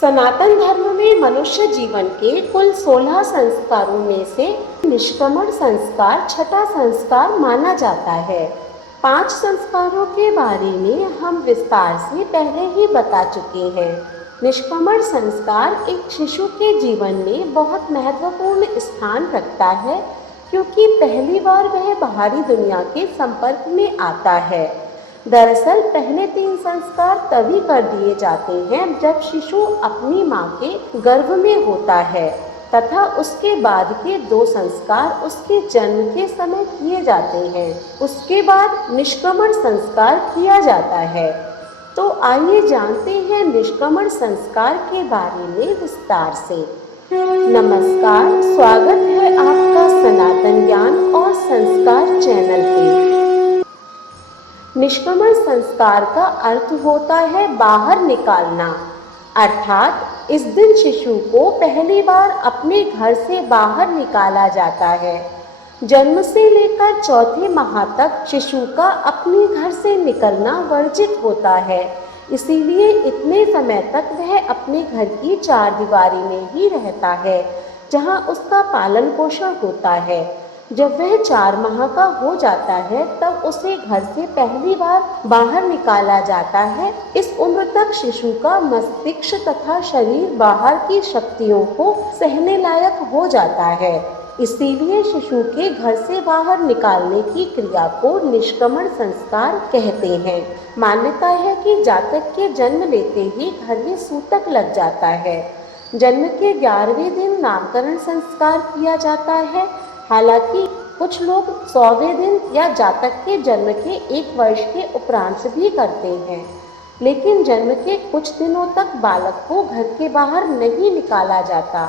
सनातन धर्म में मनुष्य जीवन के कुल 16 संस्कारों में से निष्क्रमण संस्कार छठा संस्कार माना जाता है। 5 संस्कारों के बारे में हम विस्तार से पहले ही बता चुके हैं। निष्क्रमण संस्कार एक शिशु के जीवन में बहुत महत्वपूर्ण स्थान रखता है, क्योंकि पहली बार वह बाहरी दुनिया के संपर्क में आता है। दरअसल पहले 3 संस्कार तभी कर दिए जाते हैं जब शिशु अपनी माँ के गर्भ में होता है, तथा उसके बाद के 2 संस्कार उसके जन्म के समय किए जाते हैं। उसके बाद निष्क्रमण संस्कार किया जाता है। तो आइए जानते हैं निष्क्रमण संस्कार के बारे में विस्तार से। नमस्कार, स्वागत है आपका सनातन ज्ञान और संस्कार चैनल पे। निष्क्रमण संस्कार का अर्थ होता है बाहर निकालना, अर्थात इस दिन शिशु को पहली बार अपने घर से बाहर निकाला जाता है। जन्म से लेकर चौथे माह तक शिशु का अपने घर से निकलना वर्जित होता है, इसीलिए इतने समय तक वह अपने घर की 4 दीवारी में ही रहता है, जहां उसका पालन पोषण होता है। जब वह 4 माह का हो जाता है तब उसे घर से पहली बार बाहर निकाला जाता है। इस उम्र तक शिशु का मस्तिष्क तथा शरीर बाहर की शक्तियों को सहने लायक हो जाता है, इसीलिए शिशु के घर से बाहर निकालने की क्रिया को निष्क्रमण संस्कार कहते हैं। मान्यता है कि जातक के जन्म लेते ही घर में सूतक लग जाता है। जन्म के 11वें दिन नामकरण संस्कार किया जाता है। हालांकि कुछ लोग 100वें दिन या जातक के जन्म के 1 वर्ष के उपरांत भी करते हैं, लेकिन जन्म के कुछ दिनों तक बालक को घर के बाहर नहीं निकाला जाता।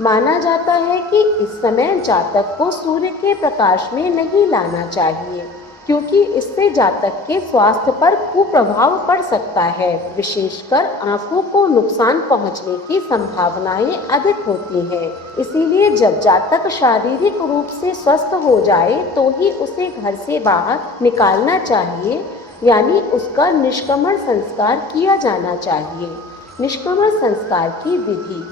माना जाता है कि इस समय जातक को सूर्य के प्रकाश में नहीं लाना चाहिए, क्योंकि इससे जातक के स्वास्थ्य पर कुप्रभाव पड़ सकता है। विशेषकर आंखों को नुकसान पहुंचने की संभावनाएं अधिक होती हैं। इसीलिए जब जातक शारीरिक रूप से स्वस्थ हो जाए तो ही उसे घर से बाहर निकालना चाहिए, यानी उसका निष्क्रमण संस्कार किया जाना चाहिए। निष्क्रमण संस्कार की विधि,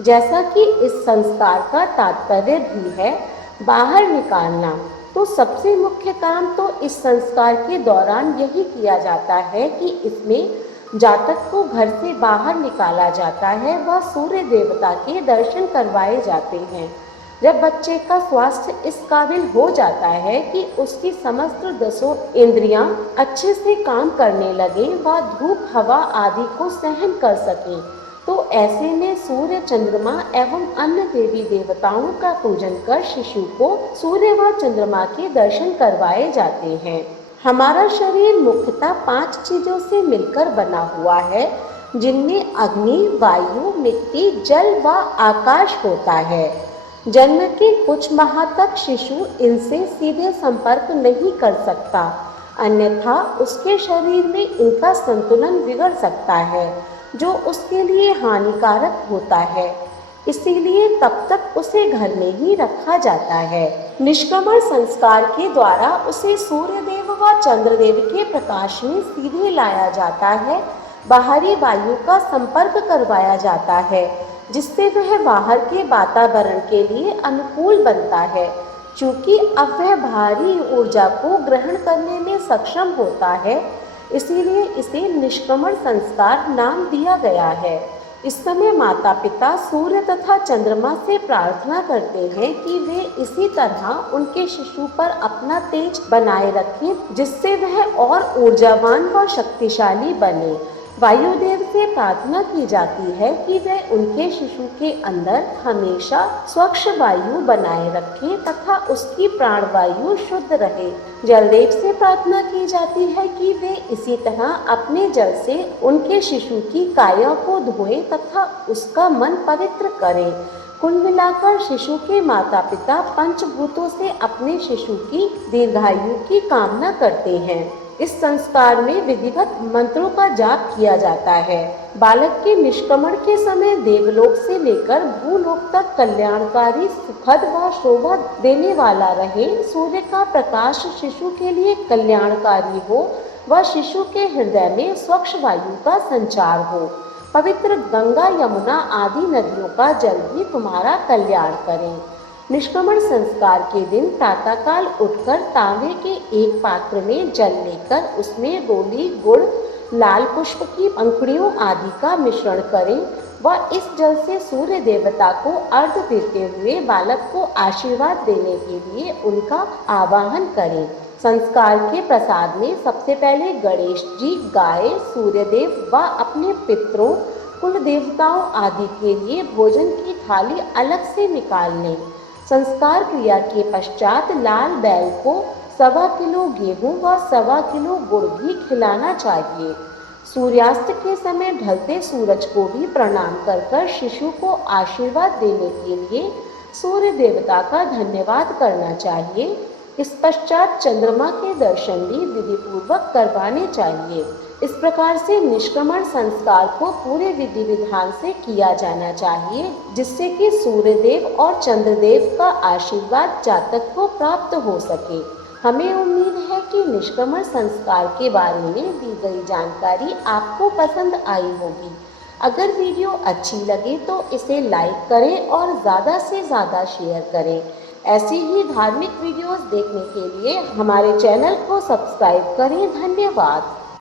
जैसा कि इस संस्कार का तात्पर्य भी है बाहर निकालना, तो सबसे मुख्य काम तो इस संस्कार के दौरान यही किया जाता है कि इसमें जातक को घर से बाहर निकाला जाता है व सूर्य देवता के दर्शन करवाए जाते हैं। जब बच्चे का स्वास्थ्य इस काबिल हो जाता है कि उसकी समस्त 10 इंद्रियां अच्छे से काम करने लगे व धूप हवा आदि को सहन कर सकें, तो ऐसे में सूर्य, चंद्रमा एवं अन्य देवी देवताओं का पूजन कर शिशु को सूर्य व चंद्रमा के दर्शन करवाए जाते हैं। हमारा शरीर मुख्यतः 5 चीजों से मिलकर बना हुआ है, जिनमें अग्नि, वायु, मिट्टी, जल व आकाश होता है। जन्म के कुछ माह तक शिशु इनसे सीधे संपर्क नहीं कर सकता, अन्यथा उसके शरीर में इनका संतुलन बिगड़ सकता है, जो उसके लिए हानिकारक होता है। इसीलिए तब तक उसे घर में ही रखा जाता है। निष्क्रमण संस्कार के द्वारा उसे सूर्यदेव व चंद्रदेव के प्रकाश में सीधे लाया जाता है। बाहरी वायु का संपर्क करवाया जाता है, जिससे वह बाहर के वातावरण के लिए अनुकूल बनता है। चूँकि अब वह बाहरी ऊर्जा को ग्रहण करने में सक्षम होता है, इसीलिए इसे निष्क्रमण संस्कार नाम दिया गया है। इस समय माता पिता सूर्य तथा चंद्रमा से प्रार्थना करते हैं कि वे इसी तरह उनके शिशु पर अपना तेज बनाए रखें, जिससे वह और ऊर्जावान व शक्तिशाली बने। वायुदेव से प्रार्थना की जाती है कि वह उनके शिशु के अंदर हमेशा स्वच्छ वायु बनाए रखें तथा उसकी प्राणवायु शुद्ध रहे। जलदेव से प्रार्थना की जाती है कि वे इसी तरह अपने जल से उनके शिशु की काया को धोएं तथा उसका मन पवित्र करें। कुल मिलाकर शिशु के माता पिता पंचभूतों से अपने शिशु की दीर्घायु की कामना करते हैं। इस संस्कार में विधिवत मंत्रों का जाप किया जाता है। बालक के निष्क्रमण के समय देवलोक से लेकर भूलोक तक कल्याणकारी, सुखद व शोभा देने वाला रहे। सूर्य का प्रकाश शिशु के लिए कल्याणकारी हो व शिशु के हृदय में स्वच्छ वायु का संचार हो। पवित्र गंगा यमुना आदि नदियों का जल भी तुम्हारा कल्याण करें। निष्क्रमण संस्कार के दिन प्रातःकाल उठकर तांबे के एक पात्र में जल लेकर उसमें रोली, गुड़, लाल पुष्प की पंखुड़ियों आदि का मिश्रण करें व इस जल से सूर्य देवता को अर्घ्य देते हुए बालक को आशीर्वाद देने के लिए उनका आवाहन करें। संस्कार के प्रसाद में सबसे पहले गणेश जी, गाय, सूर्यदेव व अपने पितरों, कुल देवताओं आदि के लिए भोजन की थाली अलग से निकाल लें। संस्कार क्रिया के पश्चात लाल बैल को 1.25 किलो गेहूं व 1.25 किलो गुड़ भी खिलाना चाहिए। सूर्यास्त के समय ढलते सूरज को भी प्रणाम कर शिशु को आशीर्वाद देने के लिए सूर्य देवता का धन्यवाद करना चाहिए। इस पश्चात चंद्रमा के दर्शन भी विधिपूर्वक करवाने चाहिए। इस प्रकार से निष्क्रमण संस्कार को पूरे विधि विधान से किया जाना चाहिए, जिससे कि सूर्यदेव और चंद्रदेव का आशीर्वाद जातक को प्राप्त हो सके। हमें उम्मीद है कि निष्क्रमण संस्कार के बारे में दी गई जानकारी आपको पसंद आई होगी। अगर वीडियो अच्छी लगे तो इसे लाइक करें और ज़्यादा से ज़्यादा शेयर करें। ऐसी ही धार्मिक वीडियोस देखने के लिए हमारे चैनल को सब्सक्राइब करें। धन्यवाद।